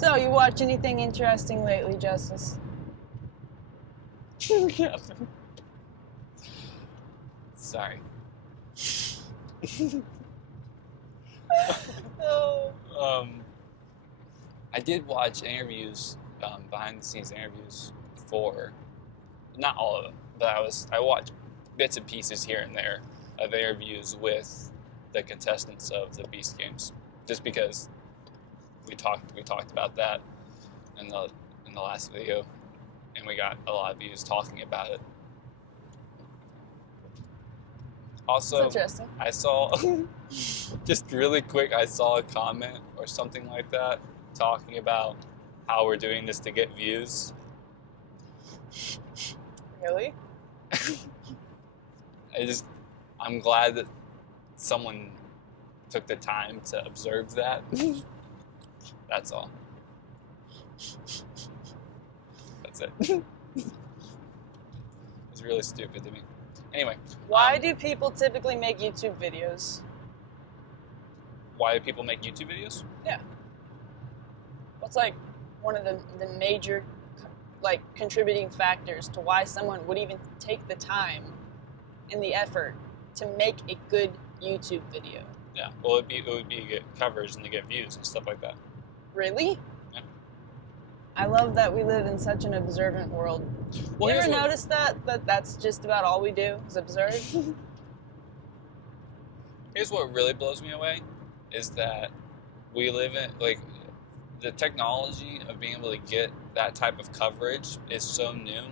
So, you watch anything interesting lately, Justus? Sorry. Oh. I did watch interviews, behind-the-scenes interviews for, not all of them, but I watched bits and pieces here and there of interviews with the contestants of the Beast Games, just because we talked about that in the last video, and we got a lot of views talking about it. Also, That's interesting. I saw, just really quick, I saw a comment or something like that talking about how we're doing this to get views. Really? I'm glad that someone took the time to observe that. That's all. That's it. It's really stupid to me. Anyway. Why do people typically make YouTube videos? Why do people make YouTube videos? Yeah. What's like one of the major like contributing factors to why someone would even take the time and the effort to make a good YouTube video? Yeah. Well, it would be to get coverage and to get views and stuff like that. Really? Yeah. I love that we live in such an observant world. Well, you ever notice that that's just about all we do is observe? Here's what really blows me away is that we live in, like, the technology of being able to get that type of coverage is so new.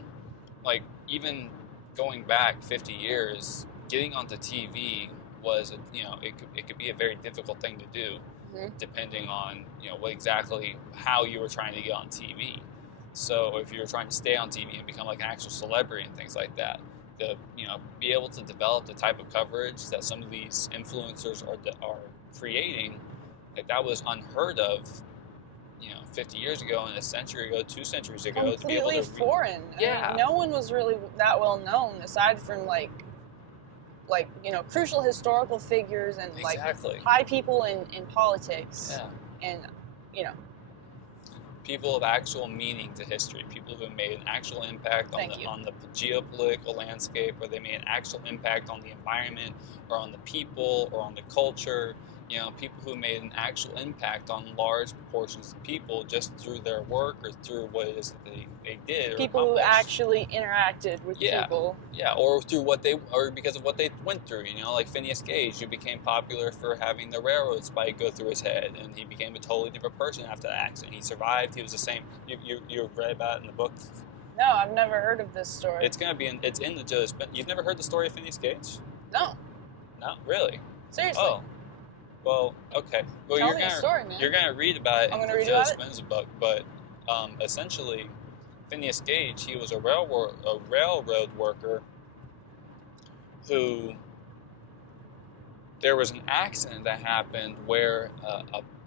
Like, even going back 50 years, getting onto TV was, it could be a very difficult thing to do, depending on, how you were trying to get on TV. So if you were trying to stay on TV and become like an actual celebrity and things like that, be able to develop the type of coverage that some of these influencers are creating, like that was unheard of, 50 years ago and a century ago, 2 centuries ago. Completely to be able to foreign. Yeah. I mean, no one was really that well known aside from like crucial historical figures and Exactly. like high people in politics. Yeah. And people of actual meaning to history, people who made an actual impact on the geopolitical landscape, or they made an actual impact on the environment or on the people or on the culture. People who made an actual impact on large proportions of people just through their work or through what it is that they did. People who actually interacted with people. Yeah, or because of what they went through. Like Phineas Gage, who became popular for having the railroad spike go through his head, and he became a totally different person after that accident. He survived. He was the same. You read about it in the book? No, I've never heard of this story. It's in the Joe Dispenza. You've never heard the story of Phineas Gage? No. No, really? Seriously? Oh. Well, okay. Well, Tell me a story, man. You're gonna read about it in the Joe Dispenza book, but essentially, Phineas Gage, he was a railroad worker who, there was an accident that happened where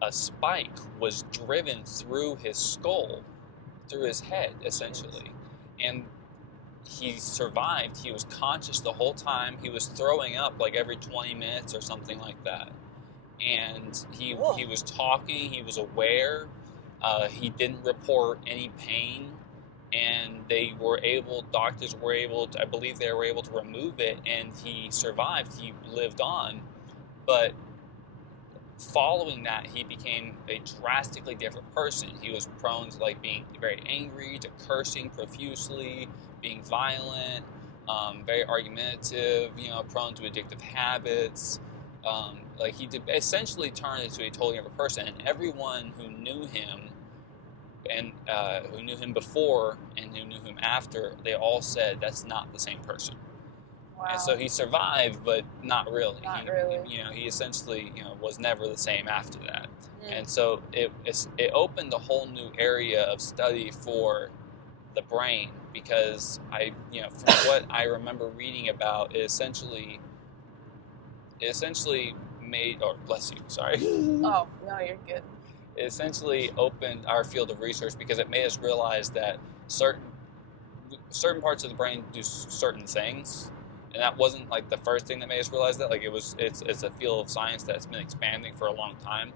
a spike was driven through his skull, through his head, essentially, and he survived. He was conscious the whole time. He was throwing up like every 20 minutes or something like that. And he was talking, he was aware, he didn't report any pain, and doctors were able to, I believe they were able to remove it, and he survived, he lived on. But following that, he became a drastically different person. He was prone to like being very angry, to cursing profusely, being violent, very argumentative, prone to addictive habits. He did essentially turn into a totally different person, and everyone who knew him and who knew him before and who knew him after, they all said that's not the same person. Wow. And so he survived, but not really. He essentially, was never the same after that. And so it opened a whole new area of study for the brain, because from what I remember reading about, it essentially made, or bless you, sorry. Oh, no, you're good. It essentially opened our field of research because it made us realize that certain parts of the brain do certain things, and that wasn't like the first thing that made us realize that. Like it's a field of science that's been expanding for a long time,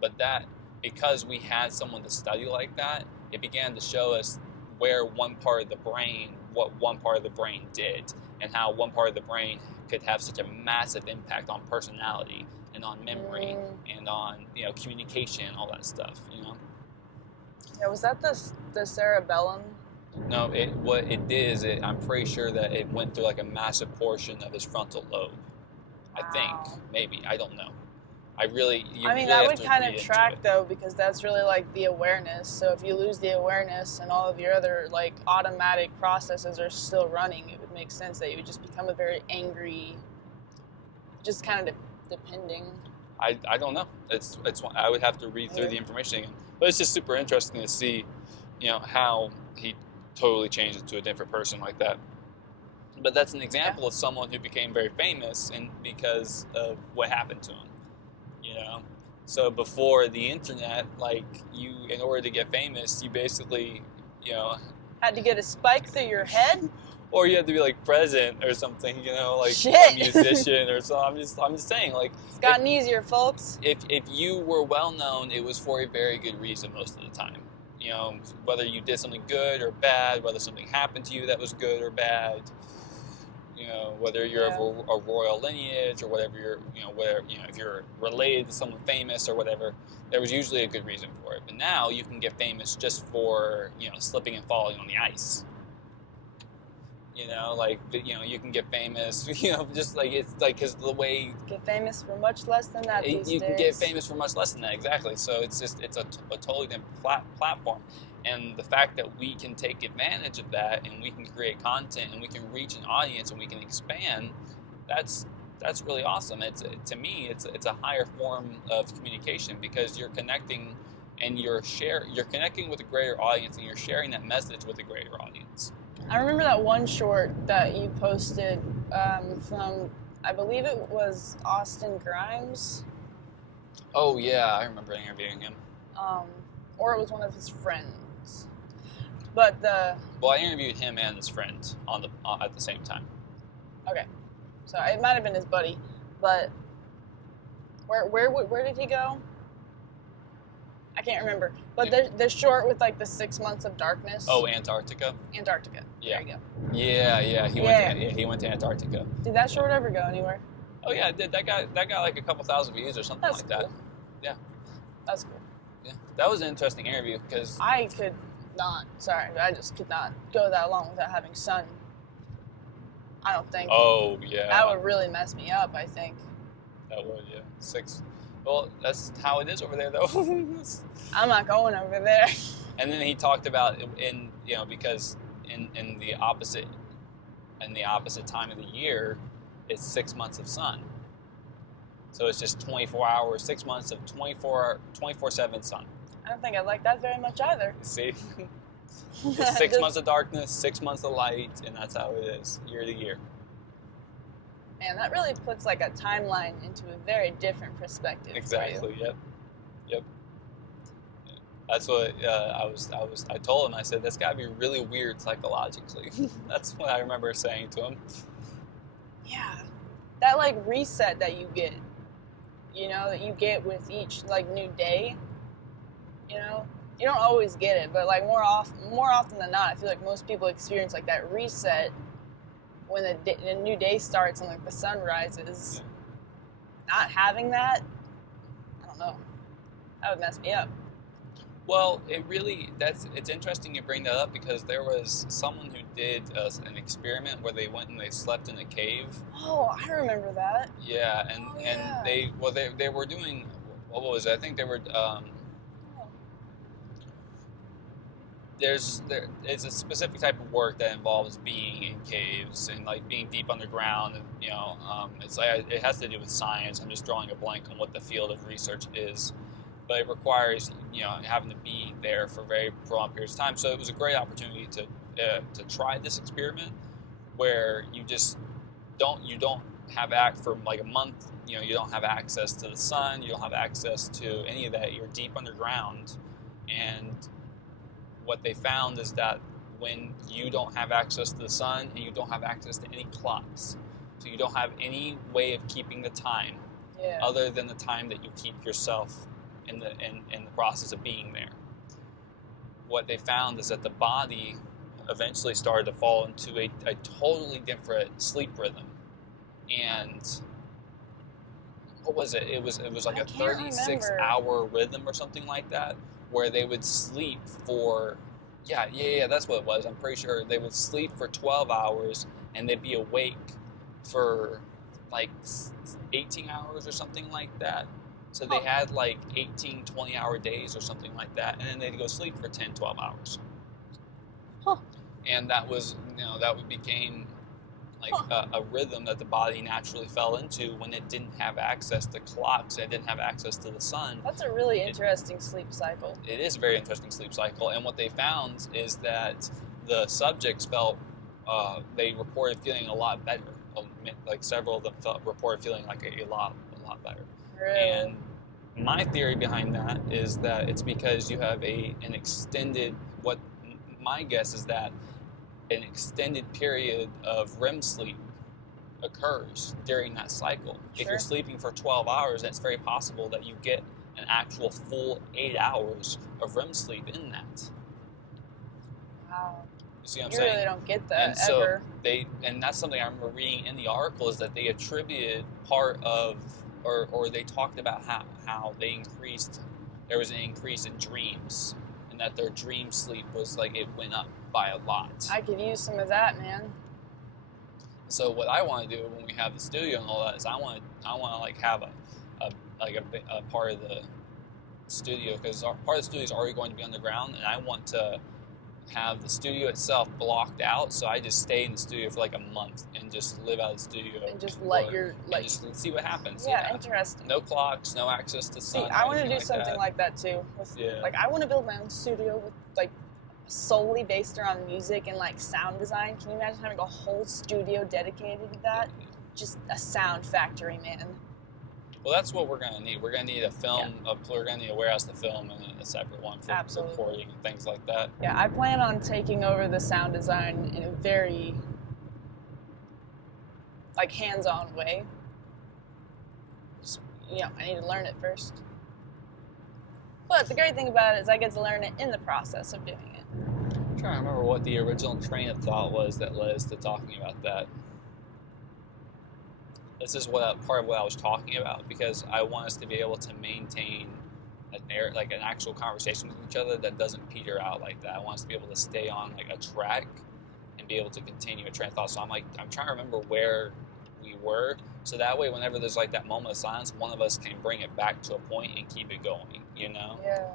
but that because we had someone to study like that, it began to show us where one part of the brain, what one part of the brain did, and how one part of the brain could have such a massive impact on personality and on memory and on, you know, communication and all that stuff, you know. Yeah, was that the cerebellum? No, what it did is I'm pretty sure that it went through like a massive portion of his frontal lobe. I think, maybe, I don't know. I mean, really that would kind of track though, because that's really like the awareness. So if you lose the awareness and all of your other like automatic processes are still running, it would make sense that you would just become a very angry, just kind of depending. I don't know. It's I would have to read through the information again. But it's just super interesting to see, you know, how he totally changed into a different person like that. But that's an example of someone who became very famous and because of what happened to him. You know, so before the internet, like you, in order to get famous, you basically, you know, had to get a spike through your head, or you had to be like president or something, you know, like a musician or so. I'm just saying, like it's gotten easier, folks. If you were well known, it was for a very good reason most of the time. You know, whether you did something good or bad, whether something happened to you that was good or bad. You know, whether you're of a royal lineage or whatever if you're related to someone famous or whatever, there was usually a good reason for it. But now you can get famous just for, you know, slipping and falling on the ice. You know, like, you know, you can get famous, you know, just like, it's like, because the way... Get famous for much less than that these days. You can get famous for much less than that, exactly. So it's a totally different platform. And the fact that we can take advantage of that and we can create content and we can reach an audience and we can expand, that's really awesome. To me, it's a higher form of communication because you're connecting and you're connecting with a greater audience and you're sharing that message with a greater audience. I remember that one short that you posted from, I believe it was Austin Grimes. Oh yeah, I remember interviewing him. Or it was one of his friends. But I interviewed him and his friend at the same time. Okay, so it might have been his buddy, but where did he go? I can't remember. But the short with like the 6 months of darkness. Oh, Antarctica. Antarctica. Yeah. There you go. Yeah. He went to Antarctica. Did that short ever go anywhere? Oh yeah, it did. That got like a couple thousand views or something like that. Yeah. That's cool. Yeah, that was an interesting interview because I just could not go that long without having sun. I don't think. Oh yeah. That would really mess me up, I think. That would, yeah. 6. Well, that's how it is over there, though. I'm not going over there. And then he talked about because in the opposite time of the year, it's 6 months of sun. So it's just 24 hours, 6 months of 24/7 sun. I don't think I like that very much either. See? It's 6 months of darkness, 6 months of light, and that's how it is, year to year. Man, that really puts like a timeline into a very different perspective. Exactly. Yep. That's what I told him. I said that's got to be really weird psychologically. That's what I remember saying to him. Yeah, that like reset that you get, that you get with each like new day. You don't always get it, but like more often than not, I feel like most people experience like that reset when the new day starts and like the sun rises. Yeah. Not having that, I don't know, that would mess me up. Well, it's interesting you bring that up because there was someone who did an experiment where they went and they slept in a cave. Oh, I remember that. Yeah, and they were doing, what was it? I think they were. It's a specific type of work that involves being in caves and like being deep underground, and it's like it has to do with science. I'm just drawing a blank on what the field of research is, but it requires having to be there for very prolonged periods of time. So it was a great opportunity to try this experiment where you don't have for like a month. You don't have access to the sun. You don't have access to any of that. You're deep underground, and what they found is that when you don't have access to the sun and you don't have access to any clocks, so you don't have any way of keeping the time other than the time that you keep yourself in the process of being there. What they found is that the body eventually started to fall into a totally different sleep rhythm. And what was it? It was like a 36-hour rhythm or something like that, where they would sleep for, that's what it was. I'm pretty sure they would sleep for 12 hours and they'd be awake for like 18 hours or something like that. So they had like 18, 20-hour days or something like that, and then they'd go sleep for 10, 12 hours. And that was, that became like a rhythm that the body naturally fell into when it didn't have access to clocks, it didn't have access to the sun. That's a really interesting sleep cycle. It is a very interesting sleep cycle, and what they found is that the subjects felt, they reported feeling a lot better. Like several of them reported feeling like a lot better. Really? And my theory behind that is that it's because you have an extended, what my guess is that an extended period of REM sleep occurs during that cycle. Sure. If you're sleeping for 12 hours, it's very possible that you get an actual full 8 hours of REM sleep in that. Wow. You see what I'm you saying? really don't get that And so ever. and that's something I remember reading in the article, is that they attributed part of, or they talked about how there was an increase in dreams, and that their dream sleep was like, it went up by a lot. I could use some of that, man. So what I want to do when we have the studio and all that is I want to like have a part of the studio, because part of the studio is already going to be underground, and I want to have the studio itself blocked out, so I just stay in the studio for like a month and just live out of the studio And just just see what happens. Yeah, interesting. No clocks, no access to sun. See, I want to do something like that too. Like, I want to build my own studio with like solely based around music and like sound design. Can you imagine having a whole studio dedicated to that? Just a sound factory, man. Well, that's what we're going to need. We're going to need a film, we're going to need a warehouse to film, and a separate one for recording and things like that. Yeah, I plan on taking over the sound design in a very, like, hands-on way. Just, I need to learn it first. But the great thing about it is I get to learn it in the process of doing it. I'm trying to remember what the original train of thought was that led us to talking about that. This is part of what I was talking about, because I want us to be able to maintain like an actual conversation with each other that doesn't peter out like that. I want us to be able to stay on like a track and be able to continue a train of thought. So I'm trying to remember where we were, so that way whenever there's like that moment of silence, one of us can bring it back to a point and keep it going. Yeah.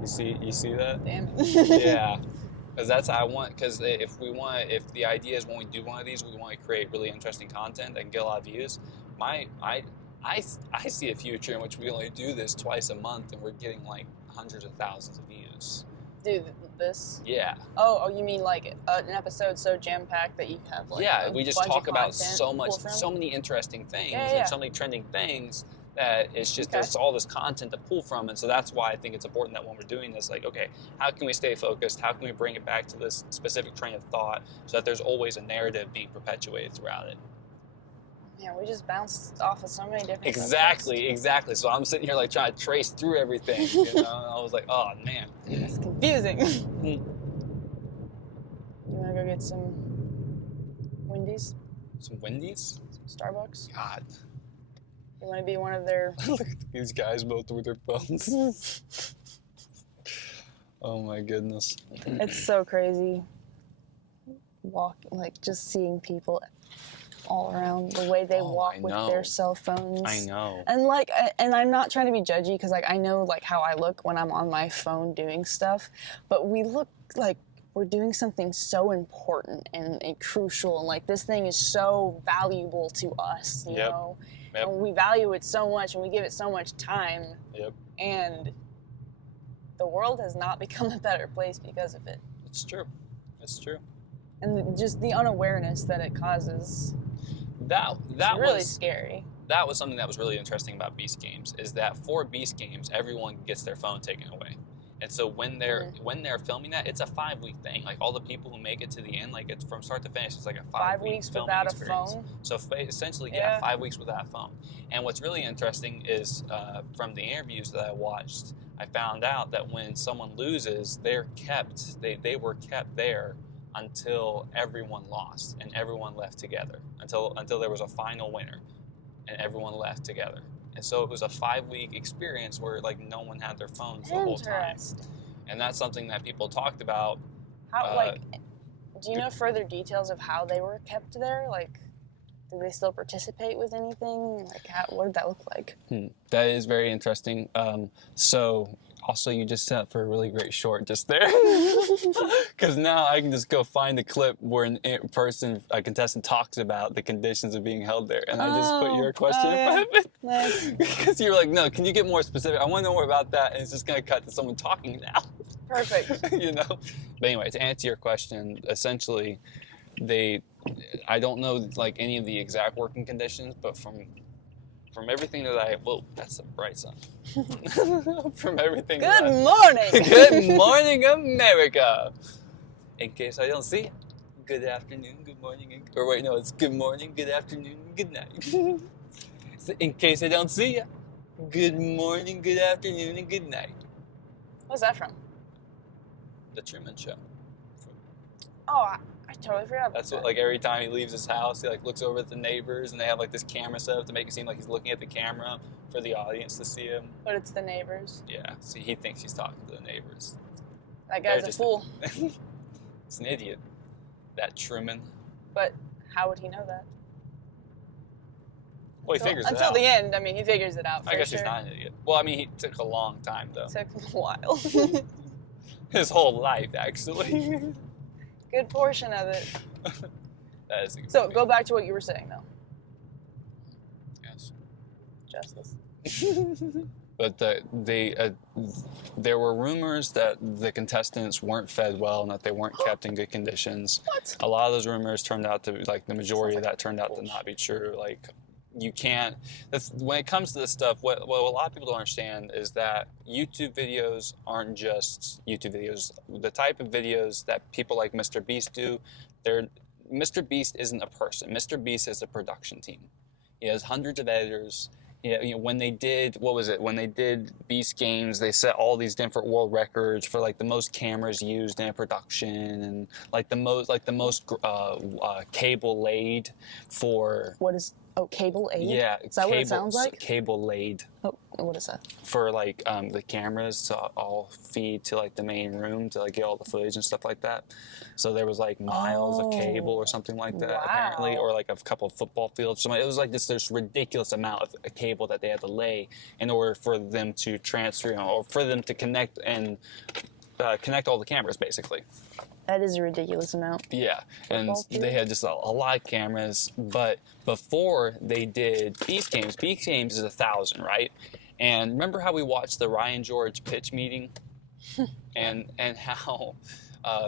You see that? Damn it. Yeah. Because if the idea is when we do one of these, we want to create really interesting content and get a lot of views. I see a future in which we only do this twice a month and we're getting like hundreds of thousands of views. Do this? Yeah. Oh, you mean like an episode so jam-packed that you have like we just talk about so many interesting things and so many trending things, that it's just there's all this content to pull from. And so that's why I think it's important that when we're doing this, like, okay, how can we stay focused? How can we bring it back to this specific train of thought so that there's always a narrative being perpetuated throughout it? Yeah, we just bounced off of so many different Exactly. So I'm sitting here like trying to trace through everything, And I was like, oh man. It's confusing. You want to go get some Wendy's? Some Wendy's? Some Starbucks? God. You want to be one of their... Look at these guys both with their phones. Oh my goodness. It's so crazy. Just seeing people all around, the way they walk with their cell phones. I know. And I'm not trying to be judgy, because I know how I look when I'm on my phone doing stuff, but we look like we're doing something so important and crucial, and this thing is so valuable to us, you know? Yep. And we value it so much, and we give it so much time. Yep. And the world has not become a better place because of it. It's true. And just the unawareness that it causes. That really scary. That was something that was really interesting about Beast Games, is that for Beast Games, everyone gets their phone taken away. And so when they're filming that, it's a 5-week thing. Like all the people who make it to the end, like it's from start to finish, it's like a 5 week weeks filming without experience. a phone. So essentially, yeah, 5 weeks without a phone. And what's really interesting is from the interviews that I watched, I found out that when someone loses, they were kept there until everyone lost and everyone left together, until there was a final winner and everyone left together. And so it was a 5-week experience where like no one had their phones the whole time. And that's something that people talked about. How do you know further details of how they were kept there? Like, did they still participate with anything? Like, what did that look like? That is very interesting. So also you just set up for a really great short just there. Because now I can just go find a clip where a contestant talks about the conditions of being held there. And I just put your question in front of it. Nice. Because you're like, no, can you get more specific? I want to know more about that. And it's just going to cut to someone talking now. Perfect. You know? But anyway, to answer your question, essentially, I don't know like any of the exact working conditions, but from everything that whoa, that's a bright sun. From everything. Good morning. Good morning, America. In case I don't see it, good afternoon, good morning, or wait, no, it's good morning, good afternoon, good night. So in case I don't see you, good morning, good afternoon, and good night. What's that from? The Truman Show. Oh, I totally forgot about That's that. what, like, every time he leaves his house, he, like, looks over at the neighbors, and they have, like, this camera set up to make it seem like he's looking at the camera for the audience to see him. But it's the neighbors. Yeah, see, he thinks he's talking to the neighbors. That guy's a fool. It's an idiot, that Truman. But how would he know that? Well, he figures it out. Until the end, I mean, he figures it out for I guess sure. he's not an idiot. Well, I mean, he took a long time, though. It took him a while. His whole life, actually. Good portion of it. That is a good So, movie. go back to what you were saying, though. Yes. Justus. But there were rumors that the contestants weren't fed well and that they weren't kept in good conditions. What? A lot of those rumors turned out to, like, the majority of that turned out to not be true. Like, you can't, when it comes to this stuff, what a lot of people don't understand is that YouTube videos aren't just YouTube videos. The type of videos that people like Mr. Beast do, Mr. Beast isn't a person. Mr. Beast is a production team. He has hundreds of editors. Yeah, you know, when they did Beast Games, they set all these different world records for like the most cameras used in a production and like the most cable laid for. What is cable aid? Yeah, is that what it sounds like? Cable laid. Oh, what is that? For like the cameras to all feed to like the main room to like get all the footage and stuff like that. So there was like miles of cable or something like that apparently, or like a couple of football fields. So it was like this ridiculous amount of cable that they had to lay in order for them to transfer, or for them to connect and connect all the cameras basically. That is a ridiculous amount. Yeah, and they had just a lot of cameras. But before they did Beast Games is 1,000, right? And remember how we watched the Ryan George pitch meeting, and how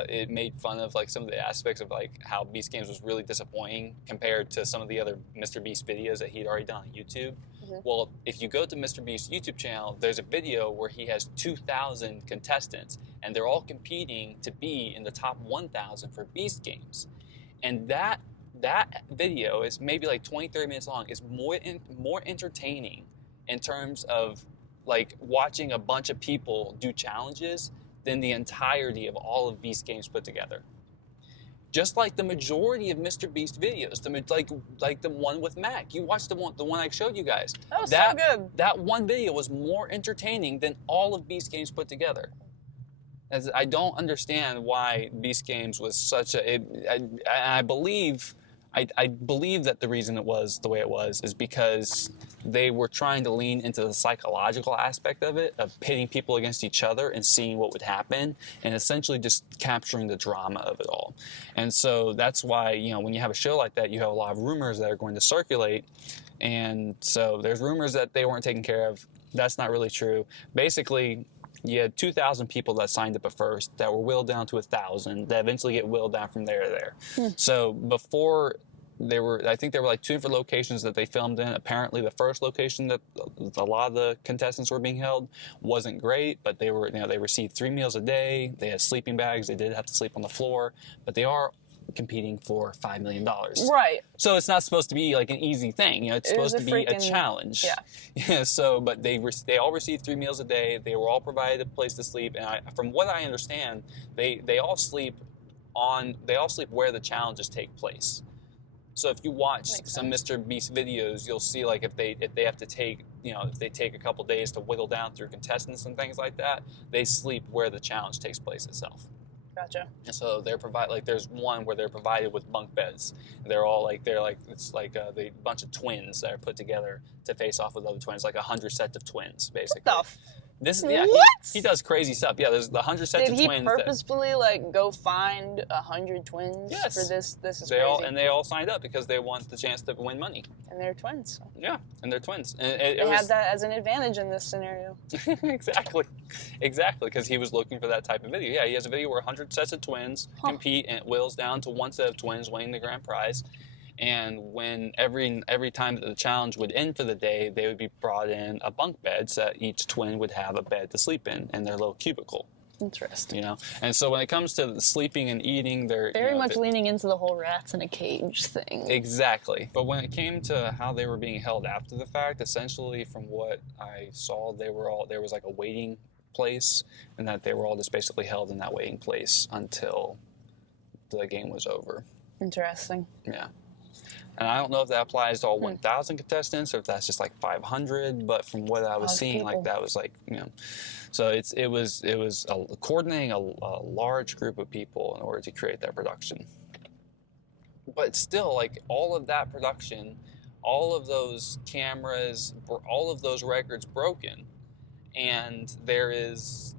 it made fun of like some of the aspects of like how Beast Games was really disappointing compared to some of the other Mr. Beast videos that he'd already done on YouTube. Mm-hmm. Well, if you go to Mr. Beast's YouTube channel, there's a video where he has 2,000 contestants, and they're all competing to be in the top 1,000 for Beast Games. And that video is maybe like 20, 30 minutes long. It's more entertaining in terms of like watching a bunch of people do challenges than the entirety of all of Beast Games put together. Just like the majority of Mr. Beast videos, like the one with Mac. You watched the one I showed you guys. That was so good. That one video was more entertaining than all of Beast Games put together. As I don't understand why Beast Games was such a. I believe that the reason it was the way it was is because they were trying to lean into the psychological aspect of it, of pitting people against each other and seeing what would happen, and essentially just capturing the drama of it all. And so that's why, you know, when you have a show like that, you have a lot of rumors that are going to circulate. And so there's rumors that they weren't taken care of. That's not really true. Basically, you had 2,000 people that signed up at first that were whittled down to 1,000 that eventually get whittled down from there to there. So before I think there were like 2 different locations that they filmed in. Apparently, the first location that a lot of the contestants were being held wasn't great, but they received 3 meals a day. They had sleeping bags. They did have to sleep on the floor, but they are competing for $5 million. Right. So it's not supposed to be like an easy thing. It's supposed to be a challenge. Yeah. So, but they all received 3 meals a day. They were all provided a place to sleep, and from what I understand, they all sleep where the challenges take place. So if you watch some Mr. Beast videos, you'll see like if they have to take if they take a couple days to whittle down through contestants and things like that, they sleep where the challenge takes place itself. Gotcha. And so there's one where they're provided with bunk beds. It's like a bunch of twins that are put together to face off with other twins, like 100 sets of twins, basically. What the what? He does crazy stuff. Yeah, there's 100 sets of twins. Did he purposefully go find 100 twins for this? This is crazy. They all signed up because they want the chance to win money. And they're twins. Yeah, and they're twins. And they had that as an advantage in this scenario. Exactly, because he was looking for that type of video. Yeah, he has a video where 100 sets of twins compete, and it whittles down to 1 set of twins winning the grand prize. And when every time that the challenge would end for the day, they would be brought in a bunk bed so that each twin would have a bed to sleep in their little cubicle. Interesting. And so when it comes to sleeping and eating, they're very much leaning into the whole rats in a cage thing. Exactly. But when it came to how they were being held after the fact, essentially from what I saw, there was like a waiting place, and that they were all just basically held in that waiting place until the game was over. Interesting. Yeah. And I don't know if that applies to all 1,000 contestants or if that's just like 500, but from what I was seeing, like that was like, so it was coordinating a large group of people in order to create that production. But still, like all of that production, all of those cameras, all of those records broken, and there is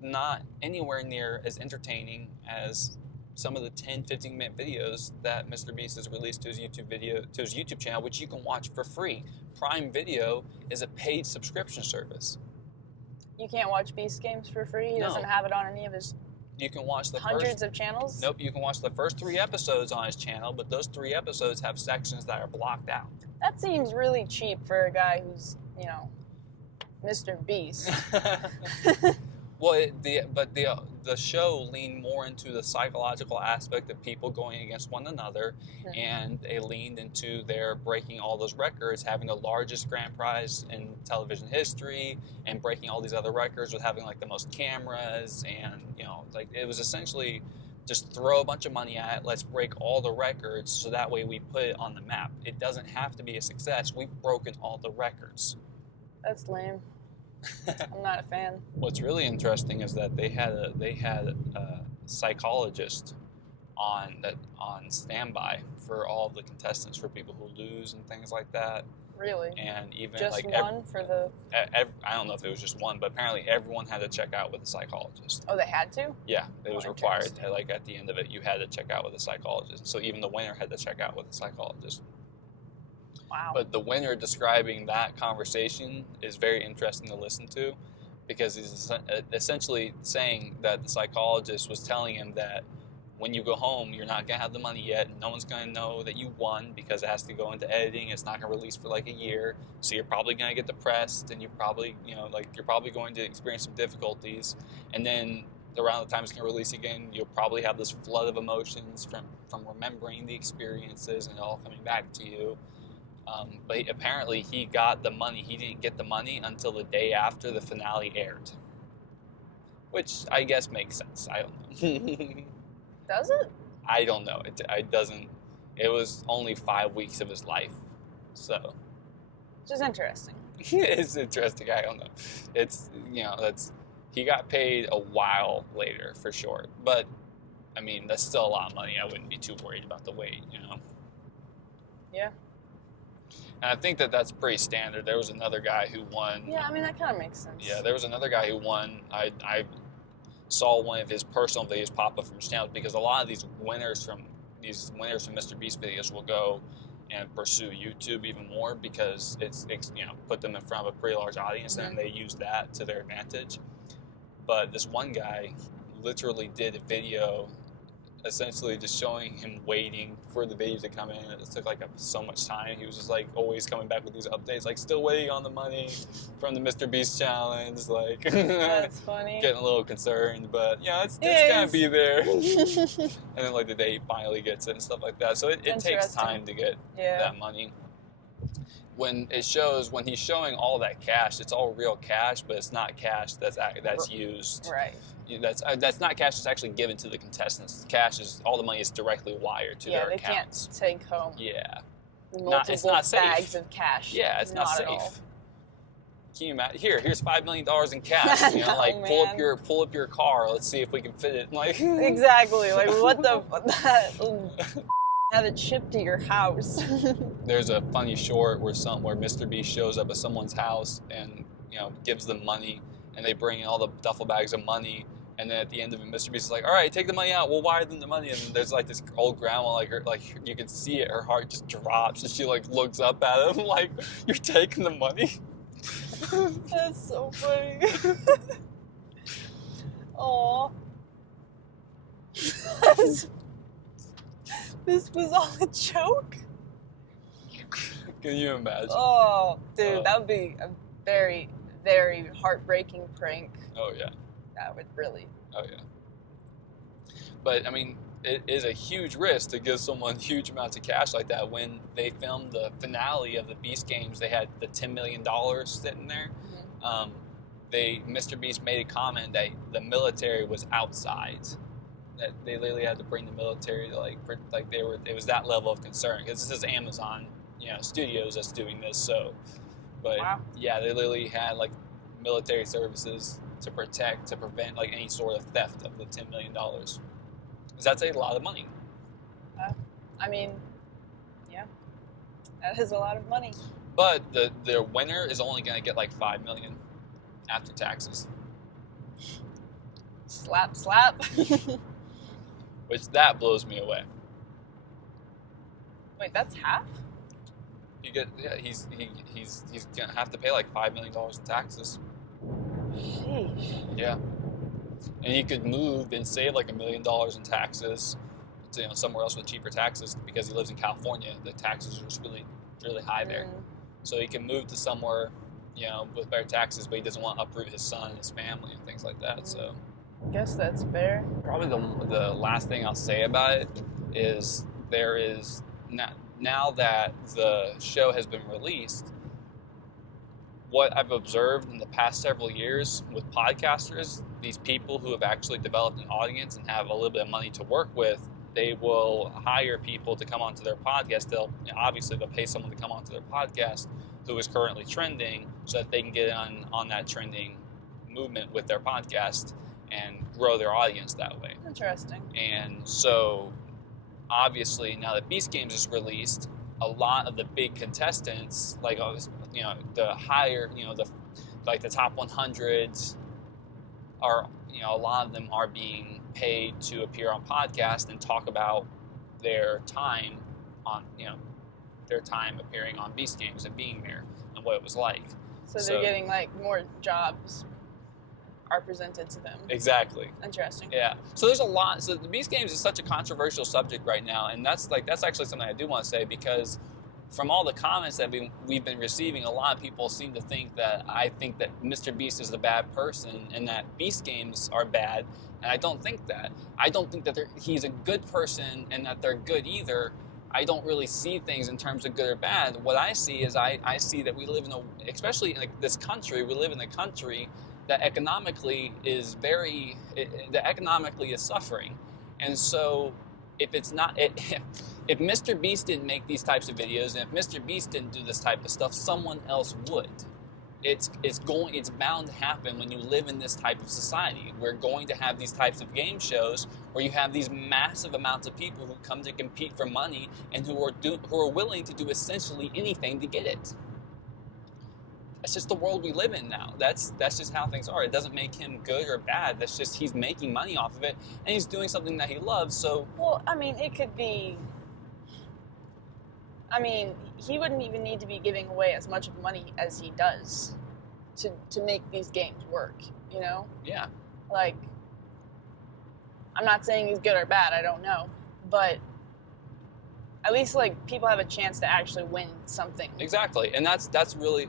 not anywhere near as entertaining as some of the 10-15 minute videos that Mr. Beast has released to his YouTube channel, which you can watch for free. Prime Video is a paid subscription service. You can't watch Beast games for free? He doesn't have it on any of his You can watch the hundreds of channels? Nope, you can watch the first 3 episodes on his channel, but those 3 episodes have sections that are blocked out. That seems really cheap for a guy who's, Mr. Beast. Well, the show leaned more into the psychological aspect of people going against one another, and they leaned into their breaking all those records, having the largest grand prize in television history, and breaking all these other records with having like the most cameras, and it was essentially just throw a bunch of money at it, let's break all the records, so that way we put it on the map. It doesn't have to be a success. We've broken all the records. That's lame. I'm not a fan. What's really interesting is that they had a psychologist on standby for all of the contestants, for people who lose and things like that. Really? And even just one for the. I don't know if it was just one, but apparently everyone had to check out with a psychologist. Oh, they had to? Yeah, it was required. Like at the end of it, you had to check out with a psychologist. So even the winner had to check out with a psychologist. Wow. But the winner describing that conversation is very interesting to listen to, because he's essentially saying that the psychologist was telling him that when you go home, you're not going to have the money yet, and no one's going to know that you won because it has to go into editing. It's not going to release for like a year. So you're probably going to get depressed, and you're probably going to experience some difficulties. And then around the time it's going to release again, you'll probably have this flood of emotions from remembering the experiences and it all coming back to you. But apparently he got the money. He didn't get the money until the day after the finale aired. Which I guess makes sense. I don't know. Does it? I don't know. It doesn't. It was only 5 weeks of his life. So. Just interesting. It's interesting. I don't know. It's, he got paid a while later for sure. But, I mean, that's still a lot of money. I wouldn't be too worried about the wait, Yeah. And I think that's pretty standard. There was another guy who won. Yeah, I mean, that kind of makes sense. Yeah, there was another guy who won. I saw one of his personal videos pop up from his channel, because a lot of these winners from Mr. Beast videos will go and pursue YouTube even more, because it's put them in front of a pretty large audience, and they use that to their advantage. But this one guy literally did a video essentially just showing him waiting for the video to come in. It took like so much time. He was just like always coming back with these updates, like still waiting on the money from the Mr. Beast challenge. Like That's funny. Getting a little concerned, but yeah, it's gonna be there. And then like the day he finally gets it and stuff like that. So it takes time to get that money. When he's showing all that cash, it's all real cash, but it's not cash that's used. Right. That's not cash that's actually given to the contestants. All the money is directly wired to their accounts. They can't take home. Yeah. It's not safe. Bags of cash. Yeah, it's not safe. All. Can you imagine? Here's $5 million in cash. You know, like pull up your car. Let's see if we can fit it. Like exactly. Like what the have it shipped to your house. There's a funny short where Mr. Beast shows up at someone's house and gives them money, and they bring in all the duffel bags of money. And then at the end of it, Mr. Beast is like, "All right, take the money out. We'll wire them the money." And there's like this old grandma, like you can see it. Her heart just drops, and she like looks up at him, like, "You're taking the money." That's so funny. Aw. This was all a joke? Can you imagine? Oh, dude, that would be a very, very heartbreaking prank. Oh, yeah. That would really. Oh, yeah. But, I mean, it is a huge risk to give someone huge amounts of cash like that. When they filmed the finale of the Beast Games, they had the $10 million sitting there. Mm-hmm. Mr. Beast made a comment that the military was outside. That they literally had to bring the military to it was that level of concern, because this is Amazon Studios that's doing this. So, but wow. Yeah, they literally had like military services to prevent like any sort of theft of the $10 million, because that's a lot of money. I mean, yeah, that is a lot of money. But the winner is only going to get like $5 million after taxes. Slap. Which that blows me away. Wait, that's half? He's gonna have to pay like $5 million in taxes. Sheesh. Yeah. And he could move and save like $1 million in taxes to somewhere else with cheaper taxes, because he lives in California. The taxes are just really, really high there. So he can move to somewhere, with better taxes, but he doesn't want to uproot his son and his family and things like that. So I guess that's fair. Probably the last thing I'll say about it is there is now that the show has been released, what I've observed in the past several years with podcasters, these people who have actually developed an audience and have a little bit of money to work with, they will hire people to come onto their podcast. They'll pay someone to come onto their podcast who is currently trending, so that they can get on that trending movement with their podcast and grow their audience that way. Interesting. And so, obviously, now that Beast Games is released, a lot of the big contestants, like the higher, the top 100s, are a lot of them are being paid to appear on podcasts and talk about their time appearing on Beast Games and being there and what it was like. So they're getting like more jobs are presented to them. Exactly. Interesting. Yeah. So there's a lot. So the Beast Games is such a controversial subject right now, and that's actually something I do want to say, because from all the comments that we've been receiving, a lot of people seem to think that I think that Mr. Beast is a bad person and that Beast Games are bad, and I don't think that. I don't think that he's a good person and that they're good either. I don't really see things in terms of good or bad. What I see is I see that we live especially in this country, we live in a country that economically is suffering. And so if Mr. Beast didn't make these types of videos, and if Mr. Beast didn't do this type of stuff, someone else would. It's bound to happen when you live in this type of society. We're going to have these types of game shows where you have these massive amounts of people who come to compete for money and who are willing to do essentially anything to get it. That's just the world we live in now. That's just how things are. It doesn't make him good or bad. That's just he's making money off of it, and he's doing something that he loves. So, well, I mean, it could be. I mean, he wouldn't even need to be giving away as much money as he does to make these games work. Yeah. Like, I'm not saying he's good or bad, I don't know, but at least like people have a chance to actually win something. Exactly, and that's really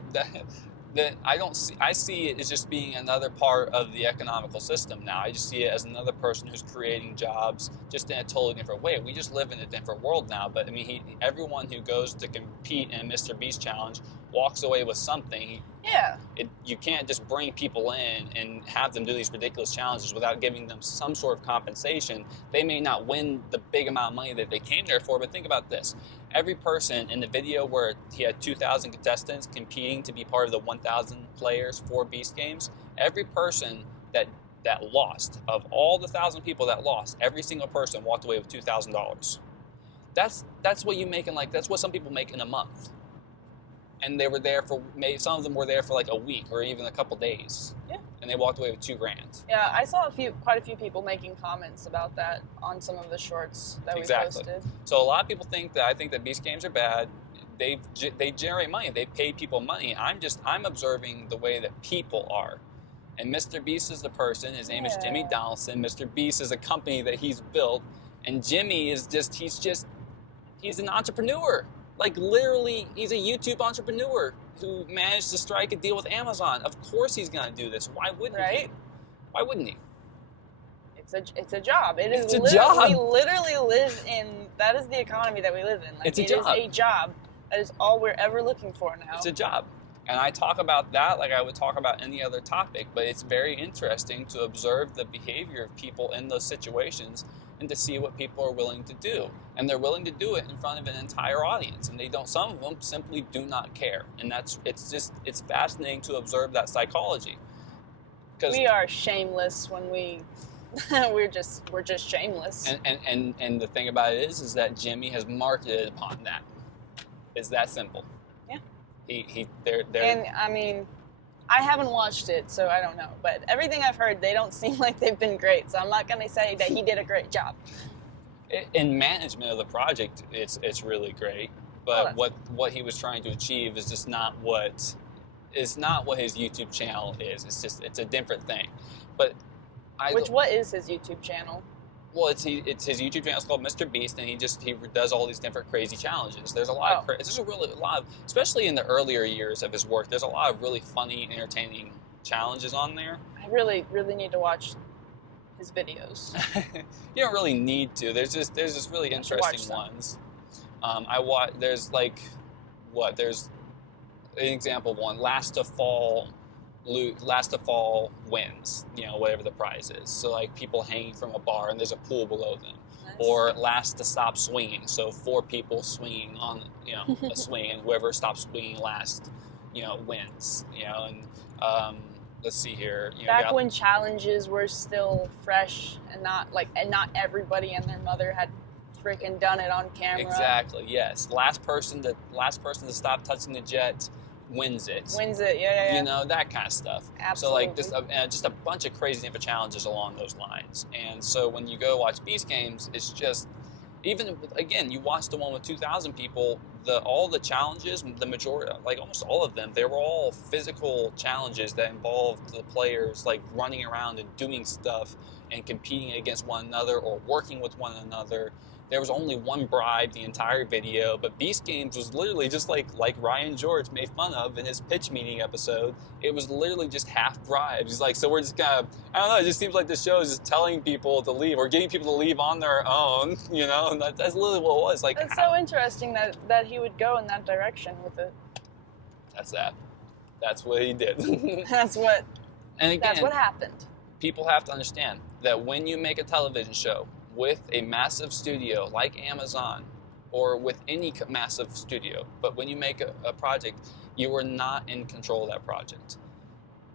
that I see it as just being another part of the economical system now. I just see it as another person who's creating jobs just in a totally different way. We just live in a different world now. But I mean, everyone who goes to compete in a Mr. Beast challenge walks away with something. Yeah. You can't just bring people in and have them do these ridiculous challenges without giving them some sort of compensation. They may not win the big amount of money that they came there for, but think about this. Every person in the video where he had 2,000 contestants competing to be part of the 1,000 players for Beast Games, every person that lost, of all the 1,000 people that lost, every single person walked away with $2,000. That's what you make in that's what some people make in a month. And they were there for, maybe some of them were there for like a week or even a couple days. Yeah. And they walked away with $2,000. Yeah, I saw quite a few people making comments about that on some of the shorts that we posted. So a lot of people I think that Beast Games are bad. They generate money. They pay people money. I'm observing the way that people are. And Mr. Beast is the person. His name is Jimmy Donaldson. Mr. Beast is a company that he's built. And Jimmy is he's an entrepreneur. Like, literally, he's a YouTube entrepreneur who managed to strike a deal with Amazon. Of course he's going to do this. Why wouldn't he? Why wouldn't he? It's a job. It's a job. We literally live in, that is the economy that we live in. Like, it's a job. It is a job. That is all we're ever looking for now. It's a job. And I talk about that like I would talk about any other topic, but it's very interesting to observe the behavior of people in those situations and to see what people are willing to do. And they're willing to do it in front of an entire audience. And some of them simply do not care. And it's fascinating to observe that psychology. We are shameless when we're just shameless. And the thing about it is that Jimmy has marketed upon that. It's that simple. Yeah. They're And I mean, I haven't watched it, so I don't know. But everything I've heard, they don't seem like they've been great. So I'm not going to say that he did a great job. In management of the project, it's really great. But what he was trying to achieve is just not what his YouTube channel is. It's a different thing. But What is his YouTube channel? Well, it's his YouTube channel is called Mr. Beast, and he does all these different crazy challenges. There's a lot of especially in the earlier years of his work. There's a lot of really funny, entertaining challenges on there. I really, really need to watch his videos. You don't really need to. There's just really interesting ones. There's an example one. Last to fall wins, whatever the prize is. So like people hanging from a bar and there's a pool below them. Nice. Or last to stop swinging. So 4 people swinging on, a swing, and whoever stops swinging last, wins. And let's see here. Back when challenges were still fresh and not everybody and their mother had freaking done it on camera. Exactly. Yes. Last person to stop touching the jet wins it. Yeah. That kind of stuff. Absolutely. So just a bunch of crazy different challenges along those lines. And so when you go watch Beast Games, it's just, even again, you watch the one with 2,000 people, all the challenges, the majority, like almost all of them, they were all physical challenges that involved the players like running around and doing stuff and competing against one another or working with one another. There was only one bribe the entire video, but Beast Games was literally just like Ryan George made fun of in his pitch meeting episode. It was literally just half bribes. He's like, so we're just kind of, I don't know, it just seems like the show is just telling people to leave or getting people to leave on their own, and that's literally what it was. It's so interesting that he would go in that direction with it. That's what he did. That's what happened. People have to understand that when you make a television show with a massive studio like Amazon or with any massive studio, but when you make a project, you are not in control of that project.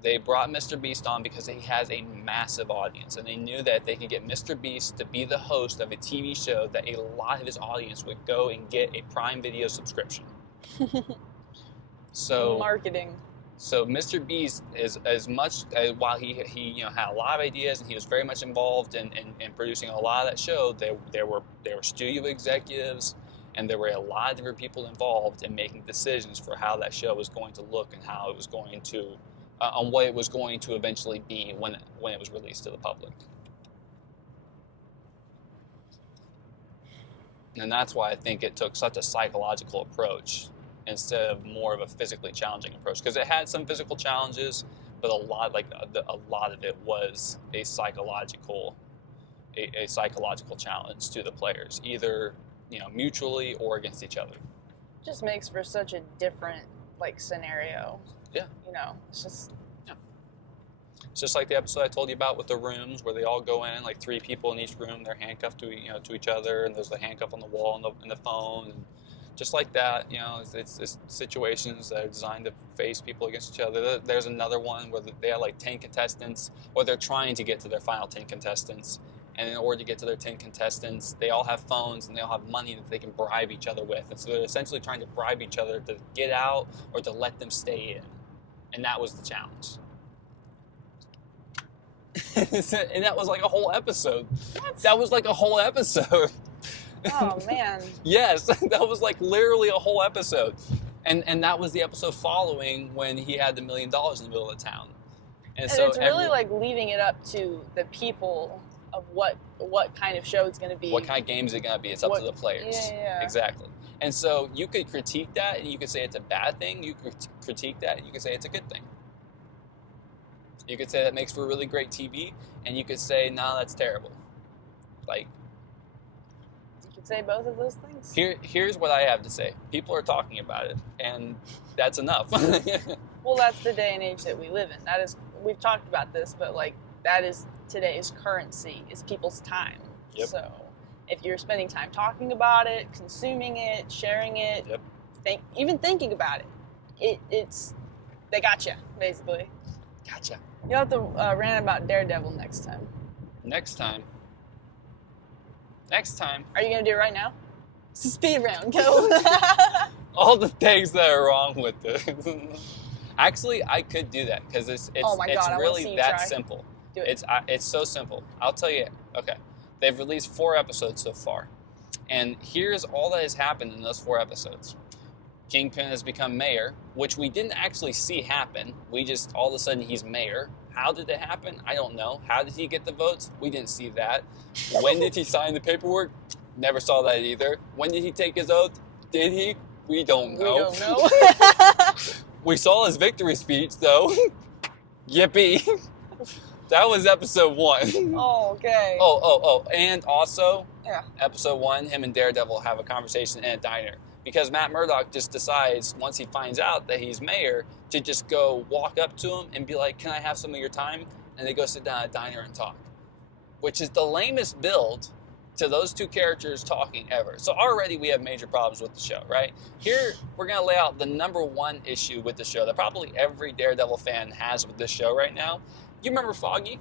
They brought Mr. Beast on because he has a massive audience, and they knew that they could get Mr. Beast to be the host of a TV show that a lot of his audience would go and get a Prime Video subscription. So marketing. So Mr. Beast is as much while he had a lot of ideas and he was very much involved in producing a lot of that show. There were studio executives and there were a lot of different people involved in making decisions for how that show was going to look and how it was going to on what it was going to eventually be when it was released to the public. And that's why I think it took such a psychological approach instead of more of a physically challenging approach. Because it had some physical challenges, but a lot of it was a psychological challenge to the players, either mutually or against each other. Just makes for such a different scenario. Yeah. It's just. It's just like the episode I told you about with the rooms, where they all go in, like 3 people in each room. They're handcuffed to each other, and there's a handcuff on the wall and the phone, and just like that. It's situations that are designed to face people against each other. There's another one where they have like 10 contestants, or they're trying to get to their final 10 contestants. And in order to get to their 10 contestants, they all have phones and they all have money that they can bribe each other with. And so they're essentially trying to bribe each other to get out or to let them stay in. And that was the challenge. And that was like a whole episode. What? That was like a whole episode. Oh, man. Yes, that was like literally a whole episode. And that was the episode following when he had the $1 million in the middle of town. And so it's really like leaving it up to the people of what kind of show it's going to be. What kind of game is it going to be? It's up to the players. Yeah. Exactly. And so you could critique that, and you could say it's a bad thing. You could critique that, and you could say it's a good thing. You could say that makes for really great TV, and you could say, nah, that's terrible. Like, you could say both of those things. Here's what I have to say. People are talking about it, and that's enough. Well, that's the day and age that we live in. That is, we've talked about this, but that is today's currency, is people's time. Yep. So if you're spending time talking about it, consuming it, sharing it, yep. Even thinking about it, it's they got you, basically. Gotcha. You'll have to rant about Daredevil next time. Next time. Are you going to do it right now? It's a speed round. Go. All the things that are wrong with it. Actually, I could do that because it's oh my God, really that simple. Do it. It's so simple. I'll tell you. Okay, they've released 4 episodes so far, and here's all that has happened in those 4 episodes. Kingpin has become mayor, which we didn't actually see happen. We just, all of a sudden, he's mayor. How did it happen? I don't know. How did he get the votes? We didn't see that. When did he sign the paperwork? Never saw that either. When did he take his oath? Did he? We don't know. We don't know. We saw his victory speech, though. Yippee. That was episode 1. Oh, okay. Oh. And also, yeah. Episode 1, him and Daredevil have a conversation in a diner. Because Matt Murdock just decides, once he finds out that he's mayor, to just go walk up to him and be like, can I have some of your time? And they go sit down at a diner and talk. Which is the lamest build to those 2 characters talking ever. So already we have major problems with the show, right? Here, we're going to lay out the number 1 issue with the show that probably every Daredevil fan has with this show right now. You remember Foggy?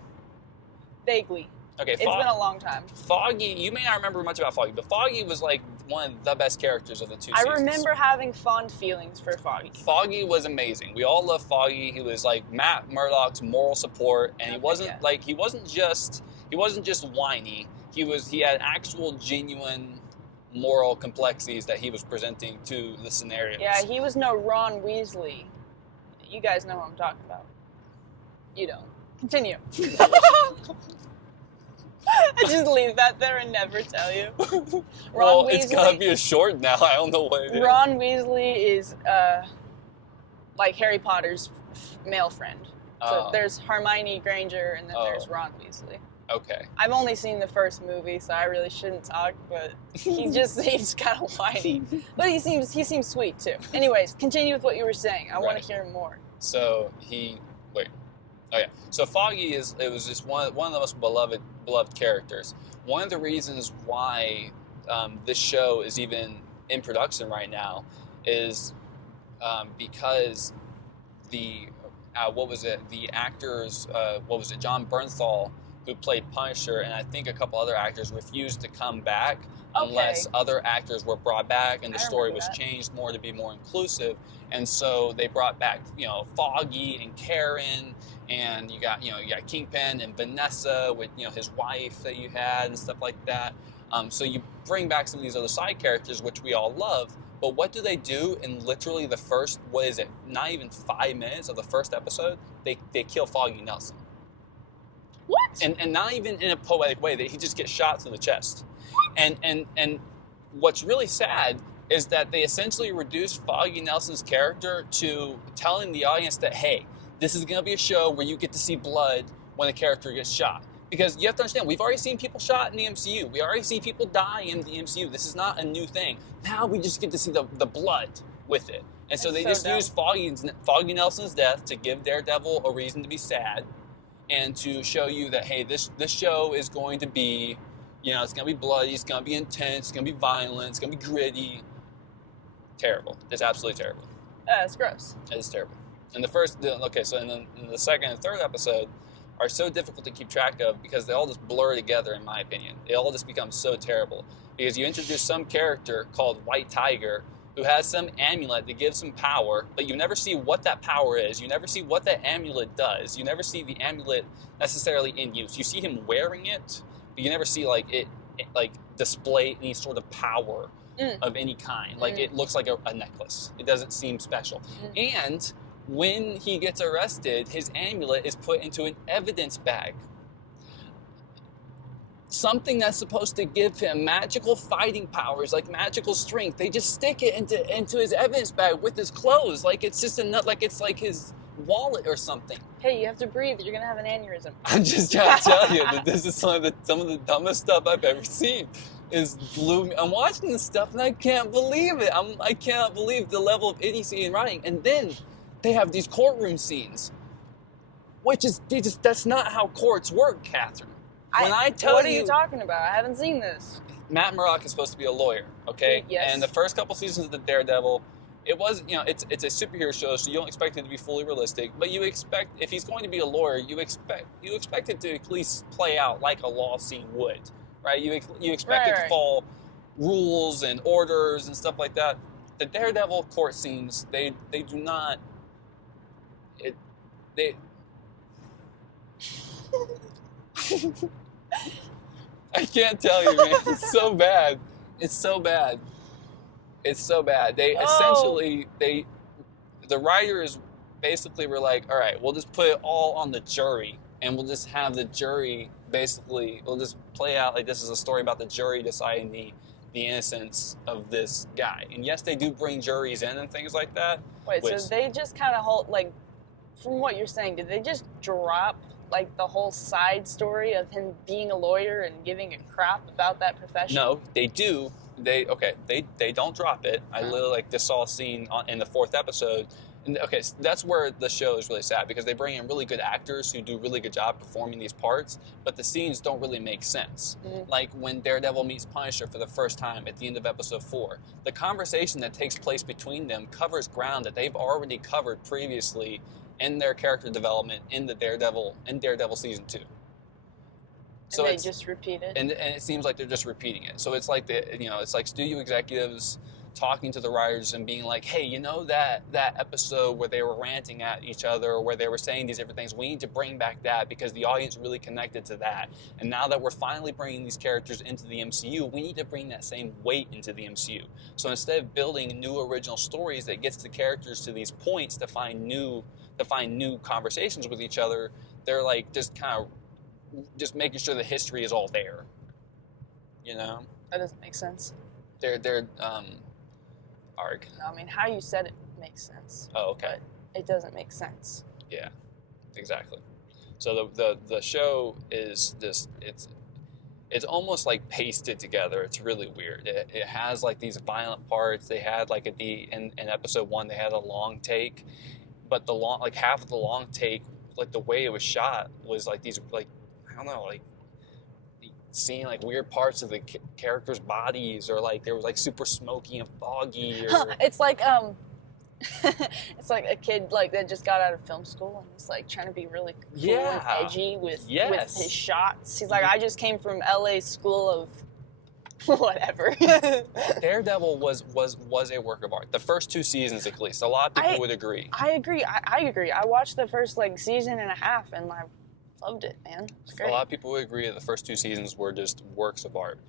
Vaguely. Okay, it's been a long time. Foggy, you may not remember much about Foggy, but Foggy was like one of the best characters of the 2 seasons. I remember having fond feelings for Foggy. Foggy was amazing. We all love Foggy. He was like Matt Murdock's moral support, and he wasn't just whiny. He had actual genuine moral complexities that he was presenting to the scenarios. Yeah, he was no Ron Weasley. You guys know what I'm talking about. You don't. Continue. I just leave that there and never tell you. Well, it's gotta be a short now. I don't know what it is. Ron Weasley is like Harry Potter's male friend. So there's Hermione Granger and then there's Ron Weasley. Okay. I've only seen the first movie, so I really shouldn't talk, but he's kind of whiny. But he seems sweet too. Anyways, continue with what you were saying. I want to hear more. So So Foggy was just one of the most beloved characters. One of the reasons why this show is even in production right now is because the actors, John Bernthal, who played Punisher, and I think a couple other actors refused to come back unless other actors were brought back and the story was changed more to be more inclusive. And so they brought back, Foggy and Karen, and you got Kingpin and Vanessa with, his wife that you had and stuff like that. So you bring back some of these other side characters, which we all love. But what do they do in literally the first, not even 5 minutes of the first episode? They kill Foggy Nelson. What? And not even in a poetic way. He just gets shots in the chest. And what's really sad is that they essentially reduced Foggy Nelson's character to telling the audience that, hey, this is going to be a show where you get to see blood when a character gets shot. Because you have to understand, we've already seen people shot in the MCU. We already see people die in the MCU. This is not a new thing. Now we just get to see the blood with it. And so they just used Foggy Nelson's death to give Daredevil a reason to be sad and to show you that, hey, this show is going to be, it's going to be bloody, it's going to be intense, it's going to be violent, it's going to be gritty. Terrible. It's absolutely terrible. It's gross. It's terrible. And the second and third episode are so difficult to keep track of because they all just blur together, in my opinion. They all just become so terrible. Because you introduce some character called White Tiger who has some amulet that gives him power, but you never see what that power is. You never see what that amulet does. You never see the amulet necessarily in use. You see him wearing it, but you never see it display any sort of power of any kind. It looks like a necklace. It doesn't seem special. And when he gets arrested, his amulet is put into an evidence bag. Something that's supposed to give him magical fighting powers, like magical strength. They just stick it into his evidence bag with his clothes, like it's just it's like his wallet or something. Hey, you have to breathe. You're gonna have an aneurysm. I'm just trying to tell you that this is some of the dumbest stuff I've ever seen. I'm watching this stuff and I can't believe it. I cannot believe the level of idiocy in writing. And then they have these courtroom scenes, that's not how courts work, Kathryn. What are you talking about? I haven't seen this. Matt Murdock is supposed to be a lawyer, okay? Yes. And the first couple seasons of the Daredevil, it was, it's a superhero show, so you don't expect it to be fully realistic. But you expect, if he's going to be a lawyer, you expect it to at least play out like a law scene would, right? You expect it to follow rules and orders and stuff like that. The Daredevil court scenes, they do not. I can't tell you, man. It's so bad. It's so bad. It's so bad. The writers basically were like, all right, we'll just put it all on the jury, and we'll just have the jury we'll just play out like this is a story about the jury deciding the innocence of this guy. And yes, they do bring juries in and things like that. Wait, so they just kind of from what you're saying, did they just drop the whole side story of him being a lawyer and giving a crap about that profession? No, they do. They don't drop it. I literally just saw a scene in the fourth episode. And so that's where the show is really sad, because they bring in really good actors who do a really good job performing these parts, but the scenes don't really make sense. Like when Daredevil meets Punisher for the first time at the end of episode 4, the conversation that takes place between them covers ground that they've already covered previously in their character development in Daredevil season 2. So they just repeat it, and it seems like they're just repeating it. So it's like it's like studio executives talking to the writers and being like, hey, that episode where they were ranting at each other, or where they were saying these different things, we need to bring back that because the audience really connected to that. And now that we're finally bringing these characters into the MCU, we need to bring that same weight into the MCU. So instead of building new original stories that gets the characters to these points to find new conversations with each other, they're just making sure the history is all there. That doesn't make sense. They're arg. No, I mean, how you said it makes sense. Oh, okay. But it doesn't make sense. Yeah, exactly. So the show is it's almost like pasted together. It's really weird. It has these violent parts. They had in episode 1 they had a long take, but half of the long take, the way it was shot was these I don't know, seeing weird parts of the characters' bodies, or they were super smoky and foggy. Or... It's it's like a kid that just got out of film school and he's trying to be really cool and edgy with his shots. He's I just came from LA School of whatever. Daredevil was a work of art. The first 2 seasons, at least, a lot of people would agree. I agree. I agree. I watched the first season and a half and I loved it, man. It's great. A lot of people would agree that the first 2 seasons were just works of art.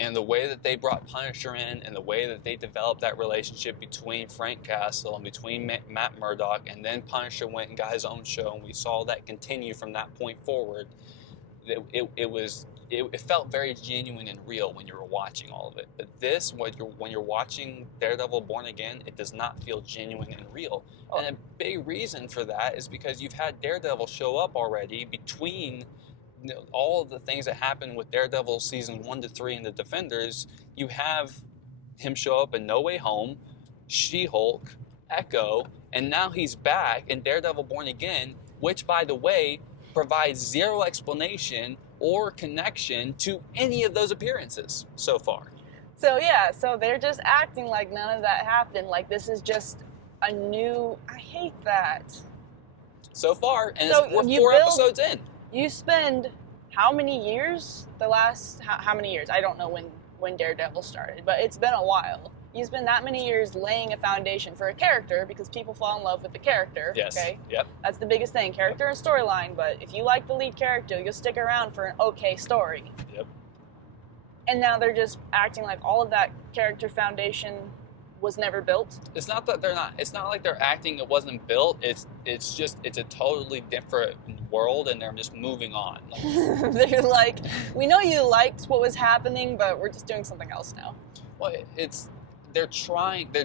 And the way that they brought Punisher in, and the way that they developed that relationship between Frank Castle and between Matt Murdock, and then Punisher went and got his own show, and we saw that continue from that point forward. It it felt very genuine and real when you were watching all of it. But this, when you're watching Daredevil Born Again, it does not feel genuine and real. Oh. And a big reason for that is because you've had Daredevil show up already between all of the things that happened with Daredevil season 1 to 3 and the Defenders. You have him show up in No Way Home, She-Hulk, Echo, and now he's back in Daredevil Born Again, which, by the way, provides zero explanation or connection to any of those appearances so far. So yeah, so they're just acting like none of that happened. Like this is just a new. I hate that. So far, and So we're you 4 build- episodes in. You spend how many years? How many years? I don't know when Daredevil started, but it's been a while. You spend that many years laying a foundation for a character because people fall in love with the character. Yes. Okay. Yep. That's the biggest thing, character and storyline. But if you like the lead character, you'll stick around for an okay story. Yep. And now they're just acting like all of that character foundation was never built. It's not that they're not. It's not like they're acting it wasn't built. It's just it's a totally different world, and they're just moving on. They're like, we know you liked what was happening, but we're just doing something else now. Well, they're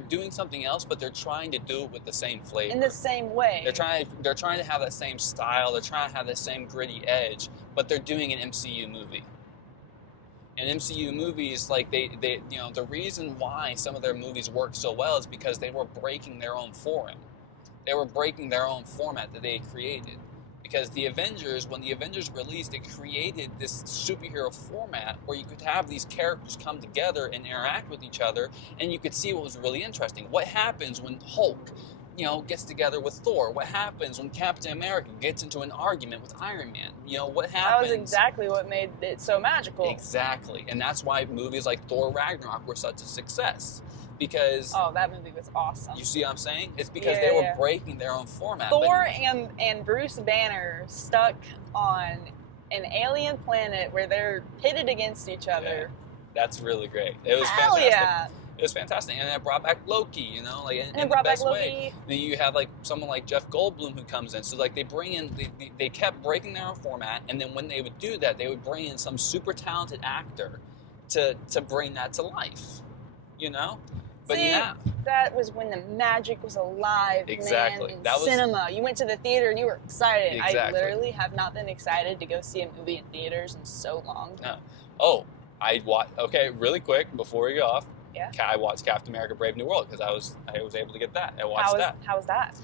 doing something else, but they're trying to do it with the same flavor. In the same way. They're trying to have that same style. They're trying to have that same gritty edge, but they're doing an MCU movie. And MCU movies, like they the reason why some of their movies work so well is because they were breaking their own form. They were breaking their own format that they created. Because the Avengers, when the Avengers released, it created this superhero format where you could have these characters come together and interact with each other, and you could see what was really interesting. What happens when Hulk, gets together with Thor? What happens when Captain America gets into an argument with Iron Man? What happens? That was exactly what made it so magical. Exactly. And that's why movies like Thor Ragnarok were such a success. Because Oh, that movie was awesome. you see what I'm saying? It's because Yeah, they were yeah. breaking their own format. Thor and Bruce Banner stuck on an alien planet where they're pitted against each other. That's really great. It was Hell fantastic. yeah! It was fantastic. And it brought back Loki, in And it the brought back best way. Loki. Then you have like someone like Jeff Goldblum who comes in. So like they bring in, they kept breaking their own format, and then when they would do that, they would bring in some super talented actor to bring that to life. But See, now, that was when the magic was alive, Exactly. man, in That was- cinema. You went to the theater and you were excited. I Exactly. literally have not been excited to go see a movie in theaters in so long. I watched. Okay, really quick before we go off. Yeah. I watched Captain America: Brave New World because I was able to get that. I watched that. How was that?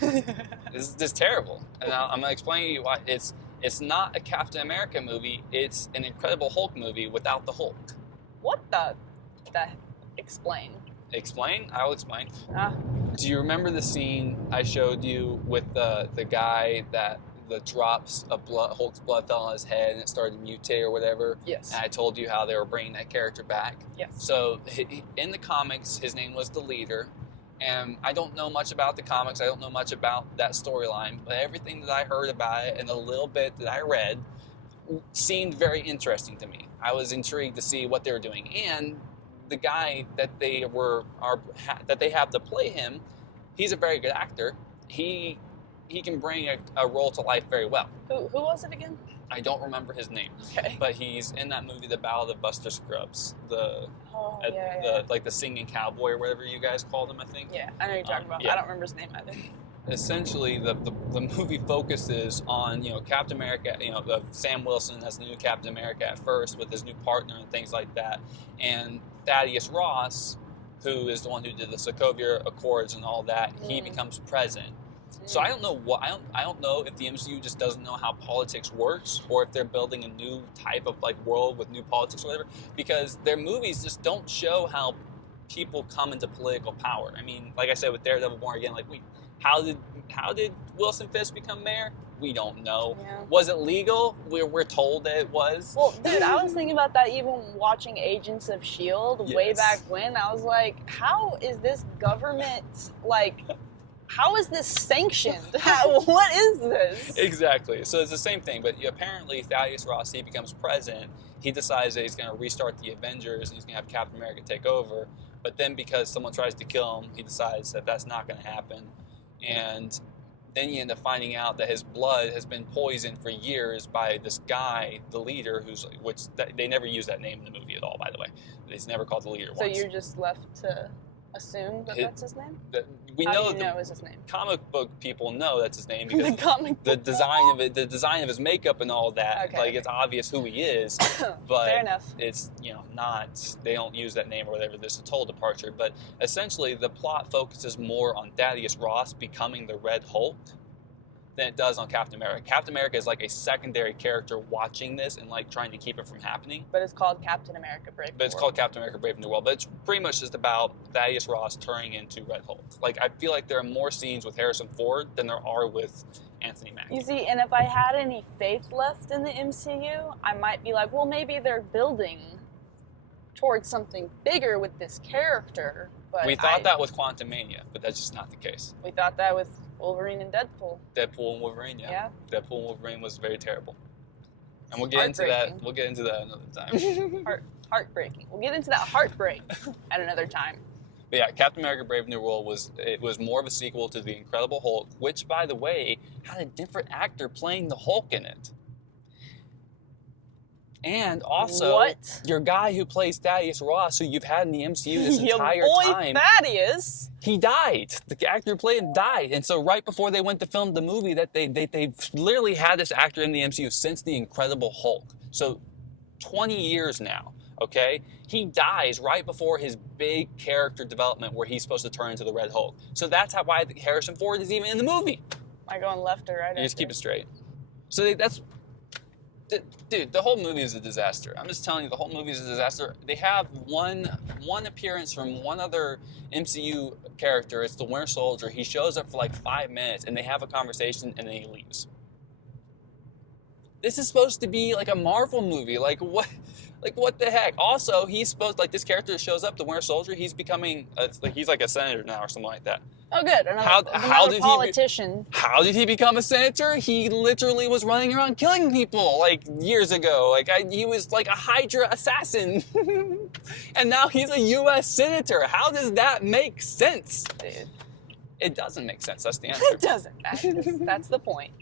This is just terrible, and I'm gonna explain to you why. It's not a Captain America movie. It's an Incredible Hulk movie without the Hulk. What the explain? Explain? I will explain. Ah. Do you remember the scene I showed you with the guy that the drops of Hulk's blood fell on his head and it started to mutate or whatever? Yes. And I told you how they were bringing that character back. Yes. So in the comics, his name was the Leader. And I don't know much about the comics. I don't know much about that storyline. But everything that I heard about it and a little bit that I read seemed very interesting to me. I was intrigued to see what they were doing. And the guy that they have to play him, he's a very good actor. He can bring a role to life very well. Who was it again? I don't remember his name, Okay. but he's in that movie, The Ballad of Buster Scruggs, the singing cowboy or whatever you guys called him, I think. Yeah, I know you're talking about. yeah. I don't remember his name either. Essentially, the movie focuses on Captain America, Sam Wilson as the new Captain America at first with his new partner and things like that, and Thaddeus Ross, who is the one who did the Sokovia Accords and all that, he becomes president. So I don't know I don't know if the MCU just doesn't know how politics works, or if they're building a new type of world with new politics or whatever, because their movies just don't show how people come into political power. I mean, like I said with Daredevil Born Again, how did Wilson Fisk become mayor? We don't know. Yeah. Was it legal? We're told that it was. Well, dude, I was thinking about that even watching Agents of S.H.I.E.L.D. way Yes. back when. I was like, how is this government, how is this sanctioned? What is this? Exactly. So it's the same thing, but apparently Thaddeus Ross, he becomes president. He decides that he's going to restart the Avengers and he's going to have Captain America take over. But then because someone tries to kill him, he decides that that's not going to happen. And Then you end up finding out that his blood has been poisoned for years by this guy, the leader, they never use that name in the movie at all, by the way. It's never called the leader So once. you're just left to assume that that's his name? We How know do you know is his name? comic book people know that's his name because the design of his makeup and all that. Okay, Like it's obvious who he is, but Fair enough. it's not. They don't use that name or whatever. There's a total departure. But essentially, the plot focuses more on Thaddeus Ross becoming the Red Hulk than it does on Captain America. Captain America is like a secondary character watching this and like trying to keep it from happening. But it's called Captain America Brave New World. But it's called Captain America Brave New World. But it's pretty much just about Thaddeus Ross turning into Red Hulk. Like, I feel like there are more scenes with Harrison Ford than there are with Anthony Mackie. You see, and if I had any faith left in the MCU, I might be like, well, maybe they're building towards something bigger with this character. But We thought that with Quantumania, but that's just not the case. We thought that with Wolverine and Deadpool. Deadpool and Wolverine, yeah. Deadpool and Wolverine was very terrible. And we'll get into that. We'll get into that another time. Heartbreaking. We'll get into that heartbreak at another time. But yeah, Captain America Brave New World was more of a sequel to The Incredible Hulk, which, by the way, had a different actor playing the Hulk in it. And also, your guy who plays Thaddeus Ross, who you've had in the MCU this entire time, Thaddeus, he died. The actor who played him died. And so right before they went to film the movie, that they literally had this actor in the MCU since The Incredible Hulk. So 20 years now, okay? He dies right before his big character development where he's supposed to turn into the Red Hulk. So that's why Harrison Ford is even in the movie. Am I going left or right? You just keep it straight. So dude, the whole movie is a disaster. I'm just telling you, the whole movie is a disaster. They have one appearance from one other MCU character. It's the Winter Soldier. He shows up for like 5 minutes, and they have a conversation, and then he leaves. This is supposed to be like a Marvel movie. Like what? Like what the heck? Also, he's supposed this character that shows up, the Winter Soldier. He's becoming he's like a senator now or something like that. Oh, good. Another politician. How did he become a senator? He literally was running around killing people like years ago. He was like a Hydra assassin, and now he's a U.S. senator. How does that make sense? Dude. It doesn't make sense. That's the answer. It doesn't. That's the point.